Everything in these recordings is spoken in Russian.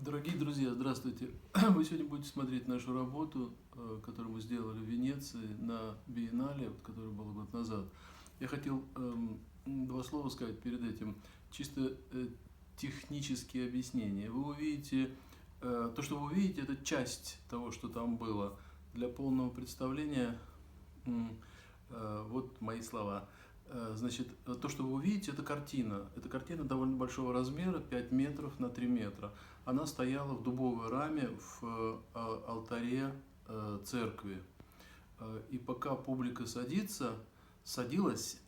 Дорогие друзья, здравствуйте! Вы сегодня будете смотреть нашу работу, которую мы сделали в Венеции на биеннале, вот, которая была год назад. Я хотел два слова сказать перед этим, чисто технические объяснения. Вы увидите, то, что вы увидите, это часть того, что там было. Для полного представления, вот мои слова. Значит, то, что вы увидите, это картина. Эта картина довольно большого размера, 5 метров на 3 метра. Она стояла в дубовой раме в алтаре церкви. И пока публика садилась,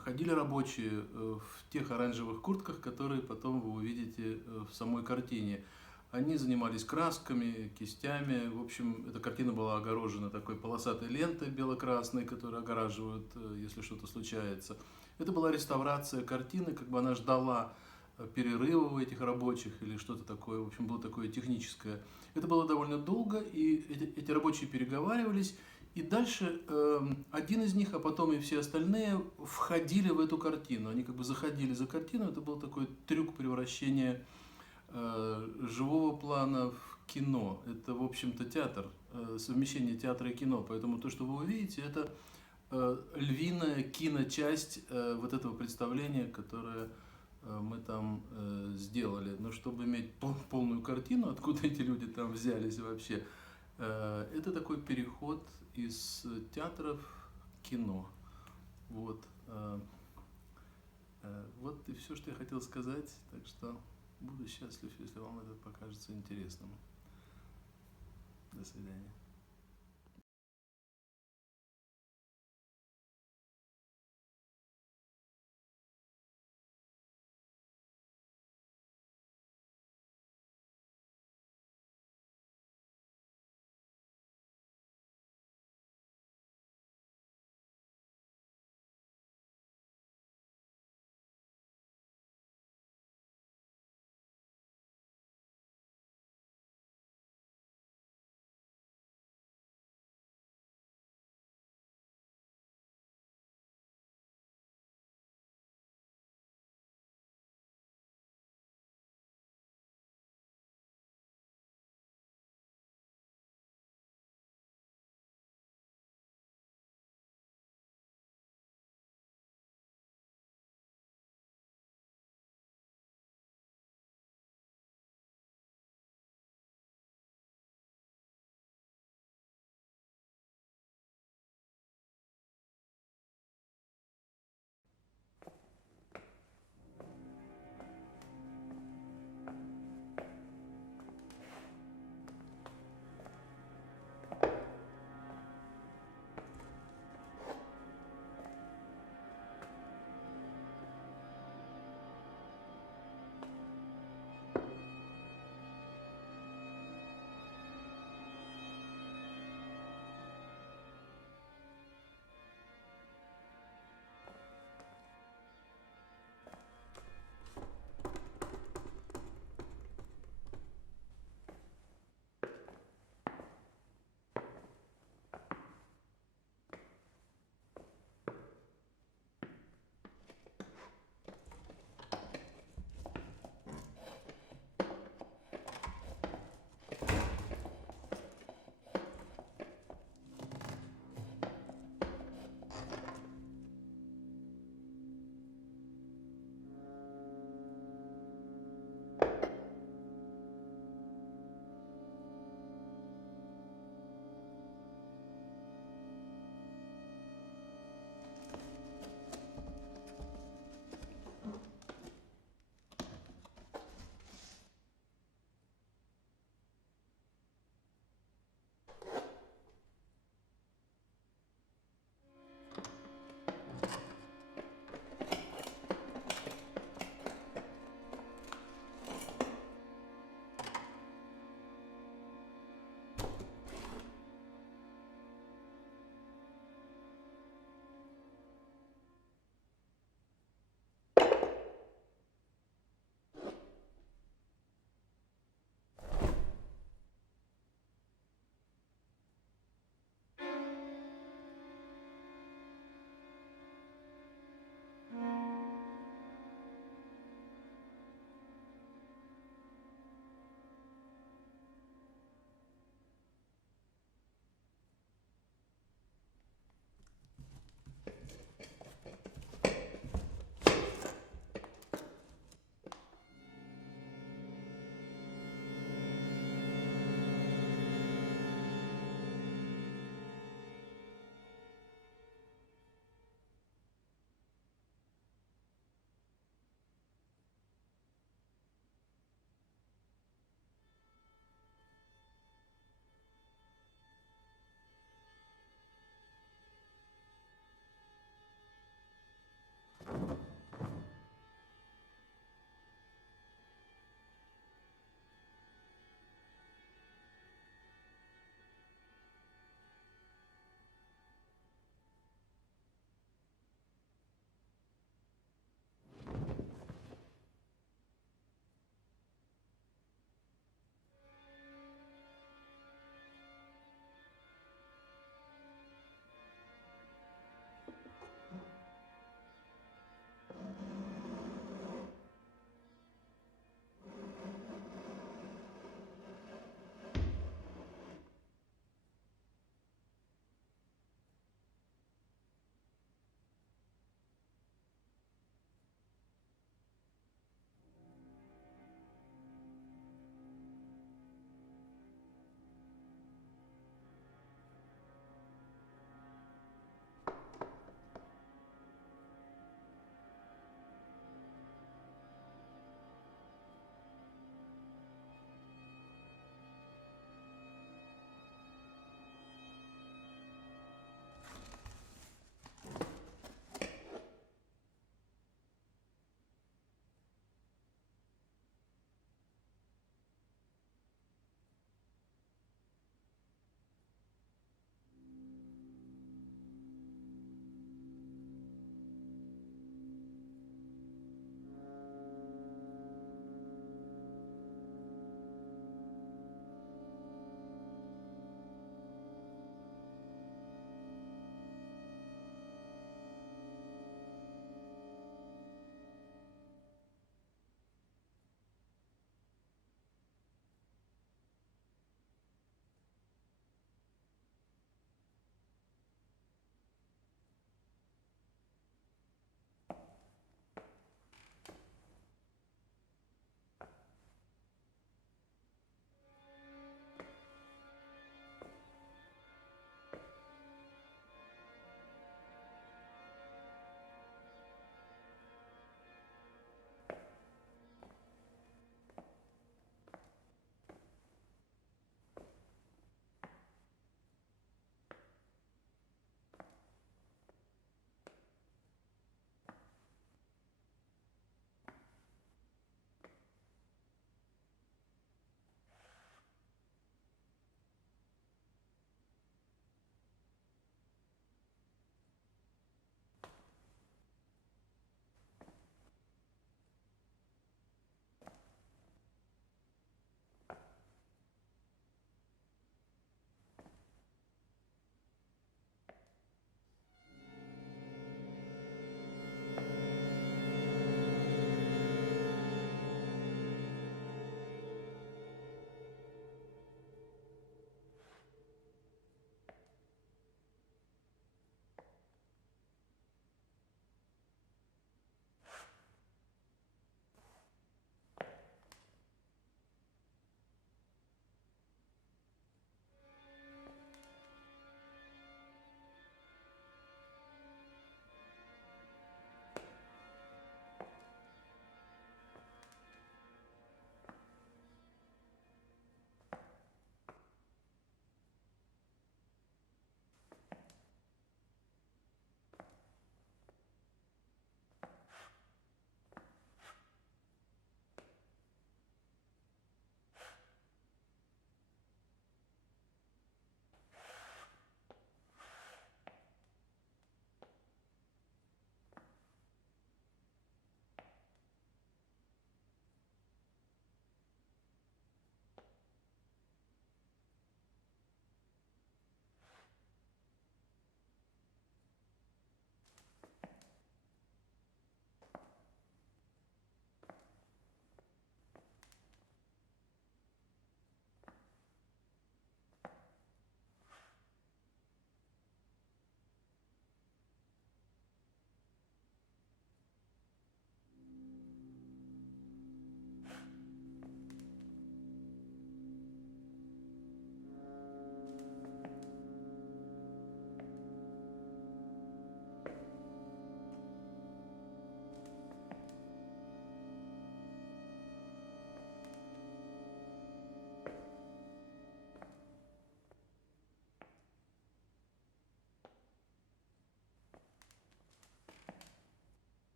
ходили рабочие в тех оранжевых куртках, которые потом вы увидите в самой картине. Они занимались красками, кистями. В общем, эта картина была огорожена такой полосатой лентой бело-красной, которая огораживает, если что-то случается. Это была реставрация картины, как бы она ждала перерыва у этих рабочих или что-то такое. В общем, было такое техническое. Это было довольно долго, и эти рабочие переговаривались. И дальше один из них, а потом и все остальные входили в эту картину. Они как бы заходили за картину. Это был такой трюк превращения живого плана в кино. Это, в общем-то, театр, совмещение театра и кино. Поэтому то, что вы увидите, это львиная киночасть вот этого представления, которое мы там сделали. Но чтобы иметь полную картину, откуда эти люди там взялись вообще, это такой переход из театра в кино. Вот. Вот и все, что я хотел сказать. Так что буду счастлив, если вам это покажется интересным. До свидания.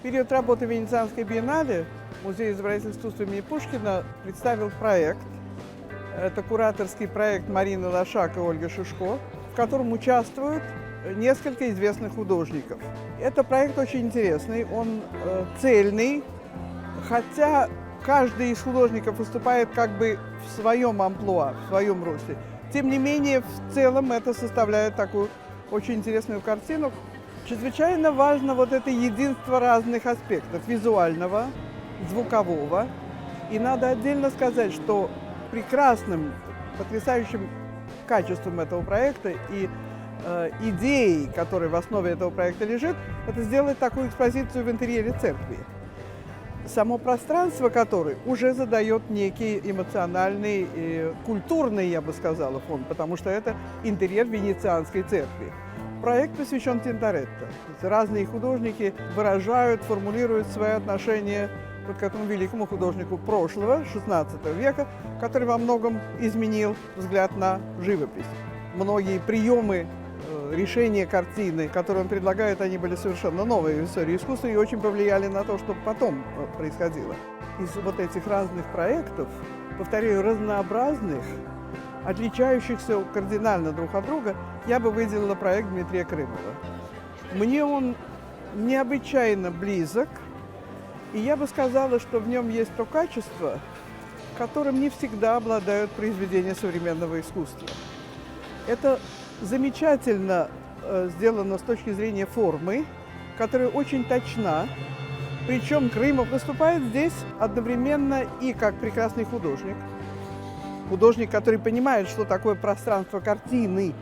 В период работы в Венецианской биеннале Музей изобразительного искусства имени Пушкина представил проект. Это кураторский проект Марины Лошак и Ольги Шишко, в котором участвуют несколько известных художников. Это проект очень интересный, он цельный, хотя каждый из художников выступает как бы в своем амплуа, в своем русле. Тем не менее, в целом это составляет такую очень интересную картину. Чрезвычайно важно вот это единство разных аспектов – визуального, звукового. И надо отдельно сказать, что прекрасным, потрясающим качеством этого проекта и идеей, которая в основе этого проекта лежит, это сделать такую экспозицию в интерьере церкви. Само пространство которой уже задает некий эмоциональный, культурный, я бы сказала, фон, потому что это интерьер Венецианской церкви. Проект посвящен Тинторетто. Разные художники выражают, формулируют свои отношения вот к этому великому художнику прошлого, XVI века, который во многом изменил взгляд на живопись. Многие приемы решения картины, которые он предлагает, они были совершенно новые в истории искусства и очень повлияли на то, что потом происходило. Из вот этих разных проектов, повторяю, разнообразных, отличающихся кардинально друг от друга, я бы выделила проект Дмитрия Крымова. Мне он необычайно близок, и я бы сказала, что в нем есть то качество, которым не всегда обладают произведения современного искусства. Это замечательно сделано с точки зрения формы, которая очень точна. Причем Крымов выступает здесь одновременно и как прекрасный художник. Художник, который понимает, что такое пространство картины.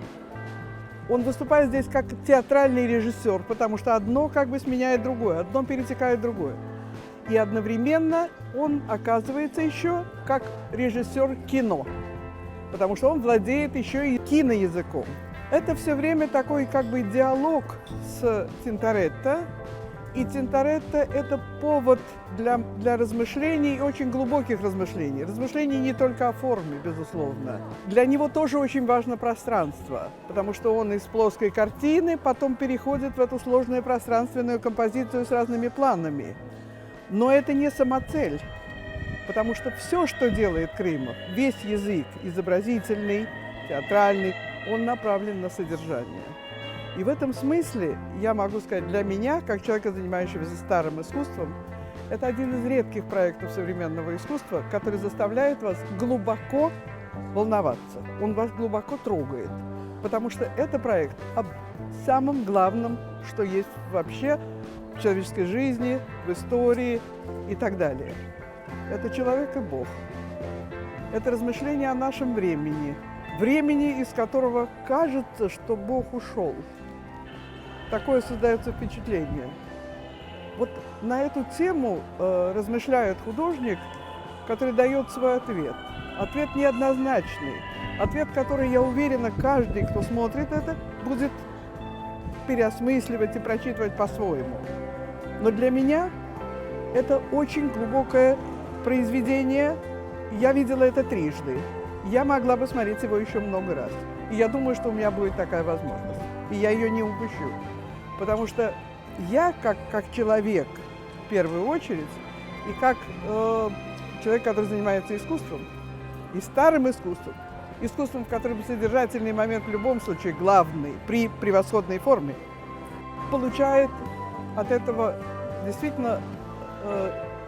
Он выступает здесь как театральный режиссер, потому что одно как бы сменяет другое, одно перетекает в другое. И одновременно он оказывается еще как режиссер кино, потому что он владеет еще и киноязыком. Это все время такой как бы диалог с Тинторетто. И Тинторетто – это повод для размышлений, очень глубоких размышлений. Размышлений не только о форме, безусловно. Для него тоже очень важно пространство, потому что он из плоской картины потом переходит в эту сложную пространственную композицию с разными планами. Но это не самоцель, потому что все, что делает Крымов, весь язык изобразительный, театральный, он направлен на содержание. И в этом смысле, я могу сказать, для меня, как человека, занимающегося старым искусством, это один из редких проектов современного искусства, который заставляет вас глубоко волноваться. Он вас глубоко трогает, потому что это проект об самом главном, что есть вообще в человеческой жизни, в истории и так далее. Это человек и Бог. Это размышление о нашем времени, времени, из которого кажется, что Бог ушел. Такое создается впечатление. Вот на эту тему размышляет художник, который дает свой ответ. Ответ неоднозначный. Ответ, который, я уверена, каждый, кто смотрит это, будет переосмысливать и прочитывать по-своему. Но для меня это очень глубокое произведение. Я видела это трижды. Я могла бы смотреть его еще много раз. И я думаю, что у меня будет такая возможность. И я ее не упущу. Потому что я, как человек, в первую очередь, и как человек, который занимается искусством, и старым искусством, искусством, в котором содержательный момент в любом случае главный, при превосходной форме, получает от этого действительно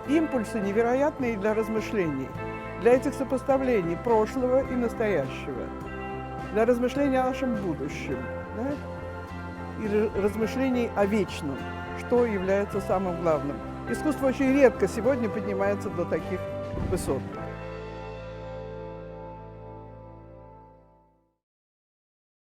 импульсы невероятные для размышлений, для этих сопоставлений прошлого и настоящего, для размышления о нашем будущем, да? Или размышлений о вечном, что является самым главным. Искусство очень редко сегодня поднимается до таких высот.